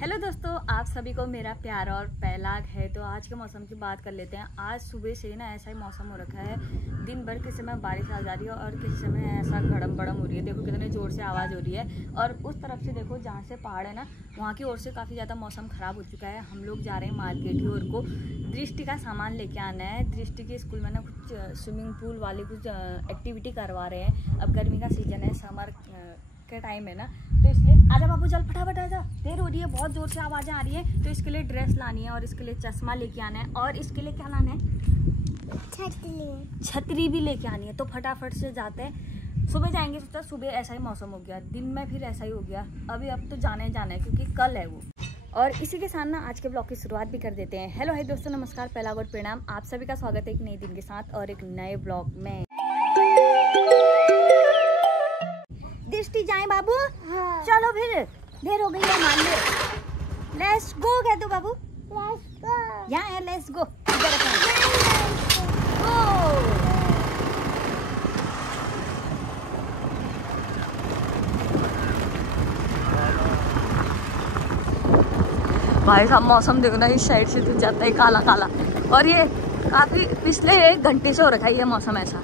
Hello दोस्तों, आप सभी को मेरा प्यार और पहलाग है। तो आज के मौसम की बात कर लेते हैं। आज सुबह से ना ऐसा ही मौसम हो रखा है, दिन भर किसी समय बारिश आ जा रही है और किसी समय ऐसा गड़म बड़म हो रही है। देखो कितने ज़ोर से आवाज़ हो रही है। और उस तरफ से देखो जहाँ से पहाड़ है ना, वहाँ की ओर से काफ़ी ज़्यादा मौसम ख़राब हो चुका है। हम लोग जा रहे हैं मार्केट की ओर को, दृष्टि का सामान लेके आना है। दृष्टि के स्कूल में ना कुछ स्विमिंग पूल वाली कुछ एक्टिविटी करवा रहे हैं। अब गर्मी का सीज़न है, समर के टाइम है ना, तो इसलिए आजा बाबू चल फटाफट आजा, देर हो रही है, बहुत जोर से आवाज़ें आ रही है। तो इसके लिए ड्रेस लानी है और इसके लिए चश्मा लेके आना है और इसके लिए क्या लाना है, छतरी भी लेके आनी है। तो फटाफट से जाते हैं, सुबह जाएंगे। सोचा सुबह ऐसा ही मौसम हो गया, दिन में फिर ऐसा ही हो गया। अभी अब तो जाना ही जाना है क्योंकि कल है वो। और इसी के साथ ना आज के ब्लॉग की शुरुआत भी कर देते हैं। हेलो हाय दोस्तों, नमस्कार, पहला और प्रणाम। आप सभी का स्वागत है एक नए दिन के साथ और एक नए ब्लॉग में। दृष्टि जाए बाबू? हाँ। चलो फिर, देर हो गई है, मान लो। लेट्स गो कह दो बाबू। Let's go. यहाँ है, लेट्स गो। भाई साहब मौसम देखना, इस साइड से तो जाता है काला काला, और ये काफी पिछले 1 घंटे से हो रखा है ये मौसम ऐसा।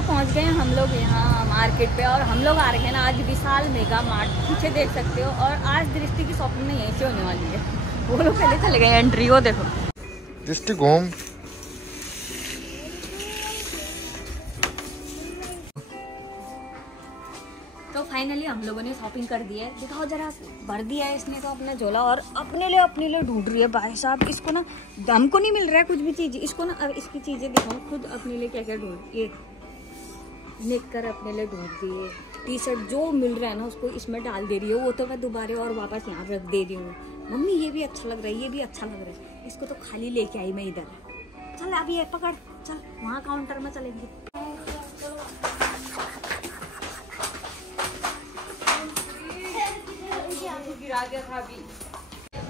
पहुंच गए हम लोग यहाँ मार्केट पे, और हम लोग आ रहे हैं ना आज विशाल मेगा मार्ट, पीछे देख सकते हो। और आज दृष्टि की शॉपिंग नहीं यहीं से होने वाली है, वो लोग पहले चले गए एंट्री, वो देखो दृष्टि घूम। तो फाइनली हम लोगों ने शॉपिंग कर दी है। दिखाओ जरा, भर दिया है इसने तो अपना झोला, और अपने लिए ढूंढ रही है। भाई साहब इसको ना हमको नहीं मिल रहा है कुछ भी चीज, इसको ना अब इसकी चीजें दिखाओ खुद अपने लिए क्या क्या ढूंढ। ये निक्कर अपने लिए ढूंढ दिए, टी शर्ट जो मिल रहा है ना उसको इसमें डाल दे रही है। वो तो मैं दोबारा और वापस यहाँ रख दे रही हूँ। मम्मी ये भी अच्छा लग रहा है, ये भी अच्छा लग रहा है, इसको तो खाली लेके आई मैं इधर। चल अभी ये पकड़, चल वहाँ काउंटर में चलेंगे।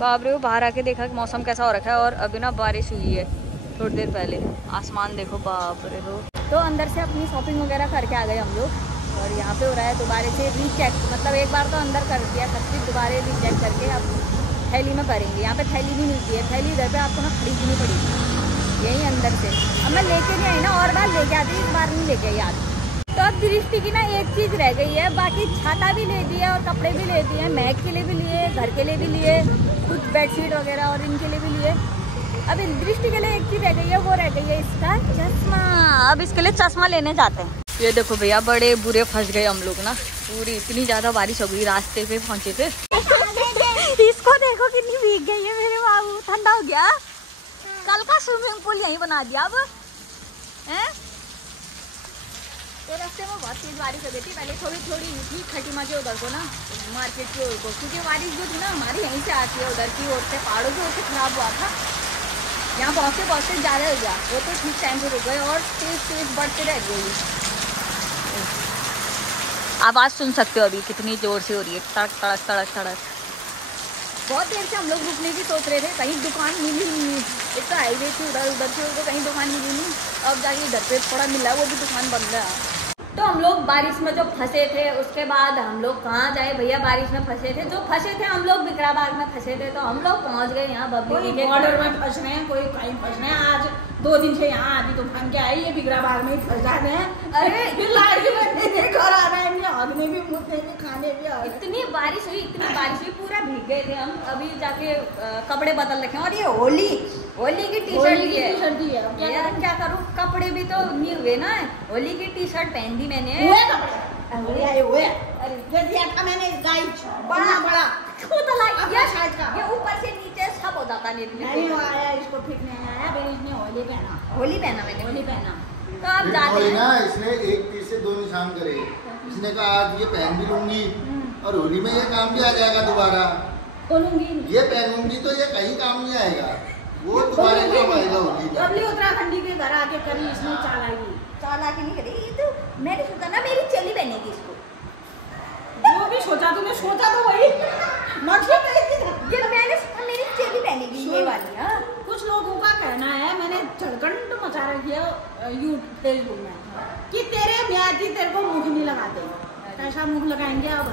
बाप रे, बाहर आके देखा कि मौसम कैसा हो रखा है, और अभी ना बारिश हुई है थोड़ी देर पहले। आसमान देखो, बाप रे हो। तो अंदर से अपनी शॉपिंग वगैरह करके आ गए हम लोग, और यहाँ पे हो रहा है दोबारा से रीचेक। मतलब एक बार तो अंदर कर दिया सब चीज़, दोबारा रीचेक करके अब थैली में भरेंगे। यहाँ पे थैली नहीं मिलती है, थैली इधर पे आपको ना खरीदनी पड़ेगी यहीं अंदर से। अब मैं लेके नहीं आई ना, और बार लेके आती, इस बार नहीं लेके आई आज। तो अब दृष्टि की ना एक चीज़ रह गई है, बाकी छाता भी ले दिया और कपड़े भी ले दिए, मैग के लिए भी लिए, घर के लिए भी लिए, कुछ बेडशीट वगैरह और इनके लिए भी लिए। अब दृष्टि के लिए एक चीज रह गई है, वो रह गई है इसका चश्मा। अब इसके लिए चश्मा लेने जाते हैं। ये देखो भैया, बड़े बुरे फंस गए हम लोग ना, पूरी इतनी ज्यादा बारिश हो गई, रास्ते पे पहुंचे थे। इसको देखो कितनी भीग गई है मेरे बाबू, ठंडा हो गया। कल का स्विमिंग पूल यहीं बना दिया अब है। तो रास्ते में बहुत तेज बारिश हो गई थी, पहले थोड़ी थोड़ी थी खटी मजे उधर को ना, मार्केट की ओर को, क्योंकि बारिश जो थी ना हमारी यहीं से आती है, उधर की ओर से पहाड़ों की ओर से खराब हुआ था। यहाँ पहुँचते ज़्यादा हो गया, वो तो ठीक टाइम से रुक गए और तेज बढ़ते रह गई। आवाज़ सुन सकते हो अभी कितनी जोर से हो रही है, तड़क तड़क तड़क तड़क। बहुत देर से हम लोग रुकने की सोच रहे थे, कहीं दुकान मिली नहीं। एक तो हाईवे थी उधर से उधर कहीं दुकान मिली नहीं। अब जाके इधर पे थोड़ा मिला, वो भी दुकान बंद है। तो हम लोग बारिश में जो फंसे थे, उसके बाद हम लोग कहाँ जाए भैया, बारिश में फंसे थे। जो फंसे थे हम लोग विक्राबाग में फंसे थे, तो हम लोग पहुँच गए यहाँ बबली के बॉर्डर में फंस रहे हैं, कोई कहीं फंस रहे हैं। आज 2 दिन से यहाँ आधी तूफान के आई, ये विक्राबाग में ही फंस जाते हैं। अरे लाड़ी में घर आ रहे हैं, आगने भी, मुझे भी, खाने भी। इतनी बारिश हुई, पूरा भीग गए थे हम। अभी जाके कपड़े बदल रखे हैं, और ये होली की टी शर्ट ली है यार, क्या करूँ, कपड़े भी तो नहीं हुए ना। होली की टी शर्ट पहन दी मैंने, मैंने गाइड बड़ा ये ऊपर से नीचे सब हो जाता नहीं आया, इसको फिट नहीं आया, फिर इसने होली पहना मैंने होली पहना। तो अब जाते ना, इसने एक तीर से 2 निशान करे। इसने कहा आज ये पहन भी लूंगी और होली में ये काम भी आ जाएगा दोबारा। ये पहनूंगी तो ये कहीं काम नहीं आएगा, वो तुम्हारे काम आएगा होली। अगली उत्तराखंडी के घर आके करी इसने चालाकी नहीं करी। ये तो मैंने सोचा ना मेरी चली बनेगी इसको। सोचा तूने? सोचा तो वही मतलब ये मैंने मेरी चेली पहनेगी ये वाली। हाँ, कुछ लोगों का कहना है, मैंने झड़कंड मचा रखी है फेसबुक में कि तेरे ब्याह जी तेरे को मुंह नहीं लगाते। कैसा मुंह लगाएंगे अब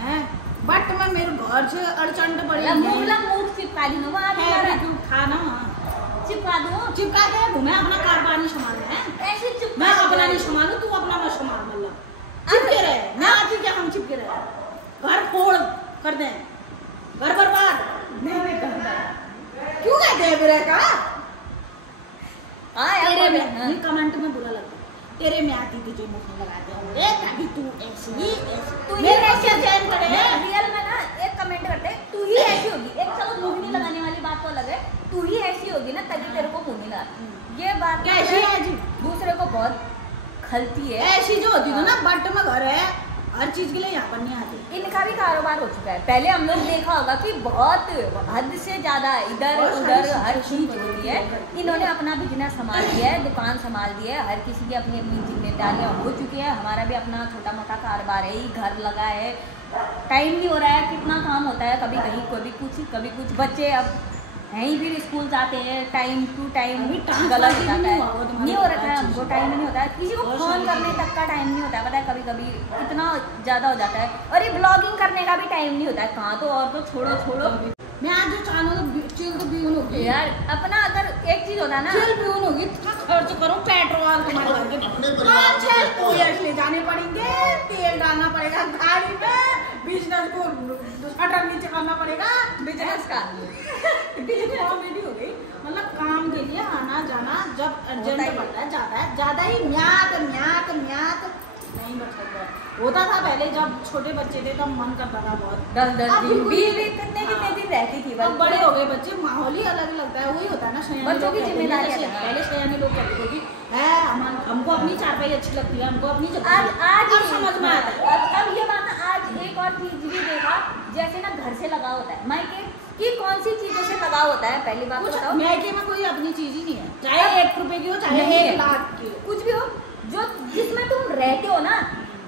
हैं? बट मैं मेरे घर से अड़चंड पड़ी मुंह चिपका दी ना था ना, चिपका दो, चिपका दे। मैं अपना कारोबार नहीं संभालना है, ऐसे चिपका मैं अपना नहीं संभालू, तू अपना मत संभाल। मतलब चिपके रहे, मैं आती क्या हम चिपके रहे, घर फोड़ कर दें, घर बर्बाद नहीं करना। क्यों कहते हैं बुरे का? तेरे में कमेंट में बुरा लगता है, तेरे में आती तुझे मुंह में लगाते होंगे, कभी तू ऐसी तू मेरे ऐसे चैन करे। रियल में ना एक कमेंट करते हैं तू ही ऐसी होगी, एक चलो मुंह नहीं लगाने वाली बात तो अलग है, तू ही ऐसी होगी ना तभी तेरे को मुंह नहीं लगा। ये बात कैसी है जी? दूसरे को बहुत खलती है। ऐसी जो होती है ना बट में घर है, हर चीज के लिए यहाँ पर नहीं आती। इनका भी कारोबार हो चुका है। पहले हम लोग देखा होगा कि बहुत हद से ज्यादा इधर उधर हर चीज होती है। इन्होंने अपना बिजनेस संभाल लिया है, दुकान संभाल दी है, हर किसी की अपनी अपनी जिम्मेदारियां हो चुकी है। हमारा भी अपना छोटा मोटा कारोबार है, घर लगा है, टाइम नहीं हो रहा है, कितना काम होता है, कभी कहीं कभी कुछ। बच्चे अब हैं ही, फिर स्कूल जाते हैं, टाइम टू टाइम गलत हो जाता है, नहीं हो रखा है हमको, टाइम नहीं होता है, किसी को फोन करने तक का टाइम नहीं होता है। पता है कभी कभी इतना ज़्यादा हो जाता है, और ये ब्लॉगिंग करने का भी टाइम नहीं होता है। कहाँ तो और तो छोड़ो मैं आज जो चाहूँ तो चिल तो ब्यून होगी यार। अपना अगर एक चीज़ होता है ना, चिल ब्यून होगी, इतना खर्च करो, पेट्रोल तुम्हारे 5-6 कोयस ले जाने पड़ेंगे, तेल डालना पड़ेगा गाड़ी में, बिजनेस को शटर नीचे करना पड़ेगा, बिजनेस का कॉमेडी हो गई। मतलब काम के लिए आना जाना जब अर्जेंट पड़ता है ज्यादा ही म्यात नहीं बच सकता। होता था पहले जब छोटे बच्चे थे तब मन करता था बहुत, 10 दिन 20 दिन कितने दिन रहती थी। अब बड़े हो गए बच्चे, माहौल ही अलग लगता है। वही होता है ना, बच्चों की जिम्मेदारी है। पहले सयाने लोग कहते थे कि हमको अपनी चारपाई अच्छी लगती है, हमको अपनी आज समझ में आता है। अब ये बात ना, आज एक और चीज भी देखा, जैसे ना घर से लगाव होता है, मायके की कौन सी चीजों से लगाव होता है। पहली बात बताओ, मायके में कोई अपनी चीज ही नहीं है, चाहे 1 रुपए की हो चाहे 1 लाख की, कुछ भी हो, जो जिसमें तुम रहते हो ना,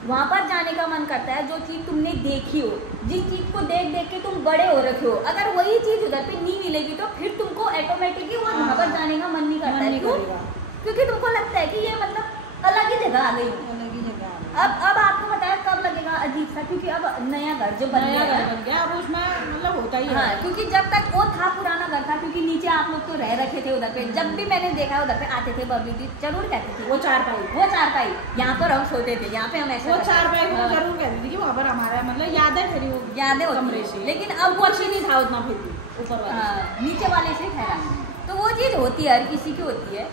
वहाँ पर जाने का मन करता है। जो चीज़ तुमने देखी हो, जिस चीज़ को देख के तुम बड़े हो रखे हो, अगर वही चीज़ उधर पे नहीं मिलेगी तो फिर तुमको ऑटोमेटिकली वहाँ पर जाने का मन नहीं करता है। क्यों? क्योंकि तुमको लगता है कि ये मतलब अलग ही जगह आ गई, अलग ही जगह। अब आपको बताया कब लगेगा अजीब सा, क्योंकि अब नया घर जो बन गया और उसमें मतलब होता ही है। हाँ, क्योंकि जब तक वो था पुराना घर था, क्योंकि नीचे आप लोग तो रह रखे थे उधर पे। जब भी मैंने देखा उधर पे आते थे बबली दी जरूर कहती थी वो चारपाई यहाँ पर हम सोते थे, यहाँ पे हम ऐसे वो चारपाई वो जरूर कहती थी कि वहाँ पर हमारा मतलब यादें ठहरी हो, यादें कमरे से। लेकिन अब वो अच्छी नहीं था उतना, फिर भी ऊपर वाले नीचे वाले से ठहरा। तो वो चीज़ होती है, हर किसी की होती है।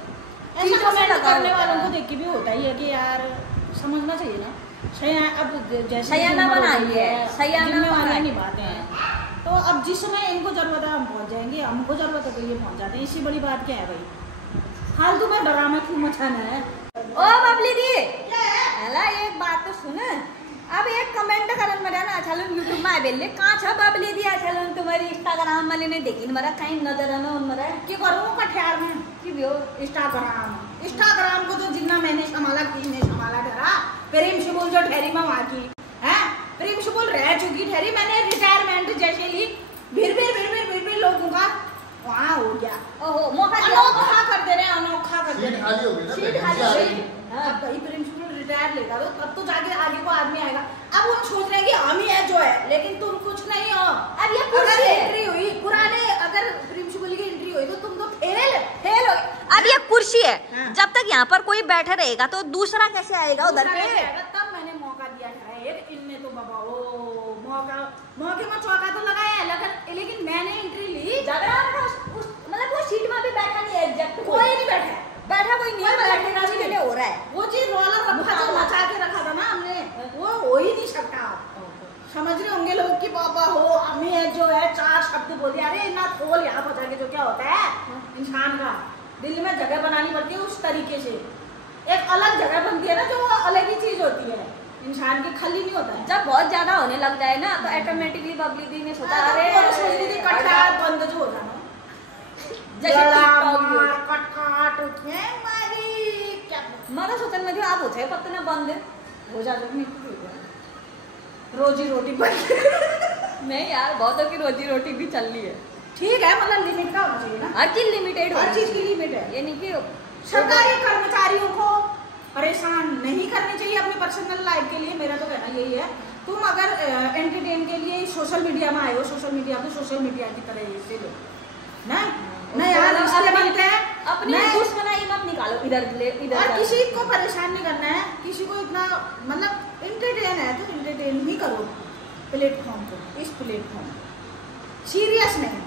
ऐसा कमेंट करने वालों को देख के भी होता ही है कि यार समझना चाहिए ना, अब जैसे सयाना बनाई है, सयाना वाले निभाते हैं, तो अब जिस समय इनको जरूरत है हम पहुंच जाएंगे, हमको जरूरत है तो ये पहुंच जाते हैं। इससे बड़ी बात क्या है भाई, फालतू में ड्रामा क्यों मचाना है। ओ बबली दी, अला एक बात तो सुन, अब एक कमेंट करन मरा ना चलन यूट्यूब में आबेले कहाँ छ बबली दी चलन तुम्हारी इंस्टाग्राम वाले ने देखी मरा कहीं नजर आना उन मरा की करूँ कठियार में की भी हो इंस्टाग्राम को तो जितना मैंने संभाला ठहरा, प्रेम शिबुल जो ठहरी में वहाँ की है, प्रेम शिबुल रह चुकी ठहरी, मैंने रिटायरमेंट जैसे ली, भीड़ लोगों का वहाँ हो गया। ओहो मौका अनोखा कर दे रहे, अनोखा कर दे रहे। खाली हो गई ना, सीट खाली हो गई। अब भाई प्रेम शिबुल रिटायर लेगा तो तब तो जाके आगे को आदमी आएगा। अब वो सोच रहे हैं कि हम ही है जो है, लेकिन तुम कुछ नहीं हो। अब ये अगर एंट्री हुई पुराने, अगर प्रेम शिबुल की एंट्री हुई तो तुम तो फेल हो। अब ये कुर्सी है, जब तक यहाँ पर कोई बैठा रहेगा तो दूसरा कैसे आएगा उधर पे। तब मैंने मौका दिया था, इनने तो बाबा ओ मौके में चौका तो लगाया है, लेकिन मैंने एंट्री ली। झगड़ा मतलब वो सीट में भी बैठा नहीं है, एग्जैक्ट कोई नहीं बैठा कोई नहीं, बैठने का भी हो रहा है। वो चीज रोला रफा जो मचा के रखा था ना हमने, वो हो ही नहीं सकता। समझ रहे होंगे लोग कि बाबा हो हमें है जो है 4 शब्द बोल दिया, अरे ना खोल यहाँ पहुंचा के जो क्या होता है इंसान का दिल में जगह बनानी पड़ती है उस तरीके से, एक अलग जगह बनती है ना, जो अलग ही चीज होती है, इंसान की खाली नहीं होता है। जब बहुत ज्यादा होने लग जाए ना तो ऑटोमेटिकली बबली दी ने सोचा अरे कटकाट बंद जो हो जाना, कटकाट उठे मारी क्या मला सोचन मध्ये आप होते फक्त ना बंद हो जाता नहीं रोजी रोटी बन नहीं यार, बहुतों की रोजी रोटी भी चल रही है। ठीक है, मतलब लिमिट का होना चाहिए ना, हर चीज लिमिटेड, हर चीज की लिमिट है। ये नहीं कि सरकारी कर्मचारियों को परेशान नहीं करनी चाहिए अपनी पर्सनल लाइफ के लिए। मेरा तो कहना यही है, तुम अगर एंटरटेन के लिए सोशल मीडिया में आए हो, सोशल मीडिया को सोशल मीडिया की तरह से लो ना, नहीं यार रिश्ते बनते हैं, अपनी दुश्मनाई मत निकालो इधर ले इधर। और किसी को परेशान नहीं करना है, किसी को इतना मतलब एंटरटेन है तो एंटरटेन ही करो प्लेटफॉर्म को, इस प्लेटफॉर्म सीरियस नहीं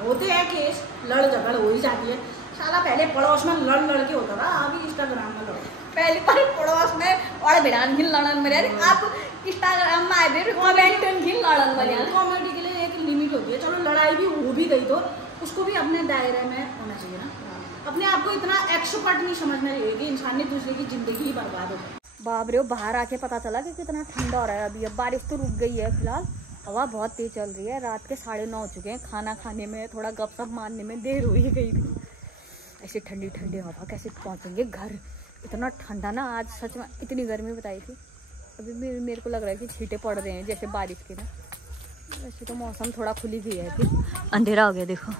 होते हैं केस, लड़ झगड़ हो ही जाती है। साला पहले पड़ोस में लड़ लड़ के होता था, अभी इंस्टाग्राम में लड़ो। पहले पर पड़ोस में और बिरान घिन लड़न में रहे, आप इंस्टाग्राम में आए थे कमेंट घिन लड़न में यार। कॉमेडी के लिए एक लिमिट होती है, चलो लड़ाई भी हो भी गई तो उसको भी अपने दायरे में होना चाहिए ना। अपने आप को इतना एक्सपर्ट नहीं समझना चाहिए कि इंसान ने दूसरे की जिंदगी ही बर्बाद हो जाए। बाप रे, बाहर आके पता चला कि कितना ठंडा हो रहा है अभी। अब बारिश तो रुक गई है फिलहाल, हवा बहुत तेज चल रही है। रात के 9:30 हो चुके हैं, खाना खाने में थोड़ा गपशप मारने में देर हो ही गई थी। ऐसी ठंडी ठंडी हवा कैसे पहुंचेंगे घर, इतना ठंडा ना आज, सच में इतनी गर्मी बताई थी। अभी भी मेरे को लग रहा है कि छींटे पड़ रहे हैं जैसे बारिश के ना। वैसे तो मौसम थोड़ा खुली गई है अभी। अंधेरा हो गया, देखो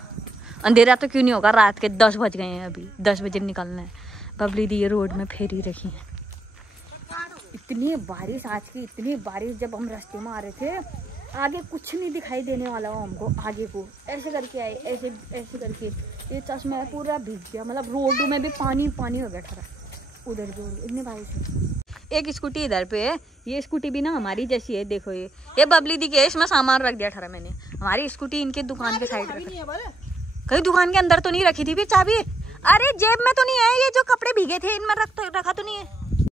अंधेरा तो क्यों नहीं होगा, रात के 10 बज गए हैं, अभी 10 बजे निकलना है। बबली दी ये रोड में फेरी रखी है। इतनी बारिश आज की, इतनी बारिश, जब हम रास्ते में आ रहे थे आगे कुछ नहीं दिखाई देने वाला हो हमको, आगे को ऐसे करके आए, ऐसे ऐसे करके ये चश्मा पूरा भीग गया, मतलब रोड में भी पानी पानी हो गया ठहरा उधर भी, इतनी बारिश। एक स्कूटी इधर पे है, ये स्कूटी भी ना हमारी जैसी है, देखो ये बबली दी के, इसमें सामान रख दिया ठहरा मैंने। हमारी स्कूटी इनके दुकान के साइड रखी, कहीं दुकान के अंदर तो नहीं रखी थी फिर चाबी? अरे जेब में तो नहीं है, ये जो कपड़े भीगे थे इनमें रखा तो नहीं है।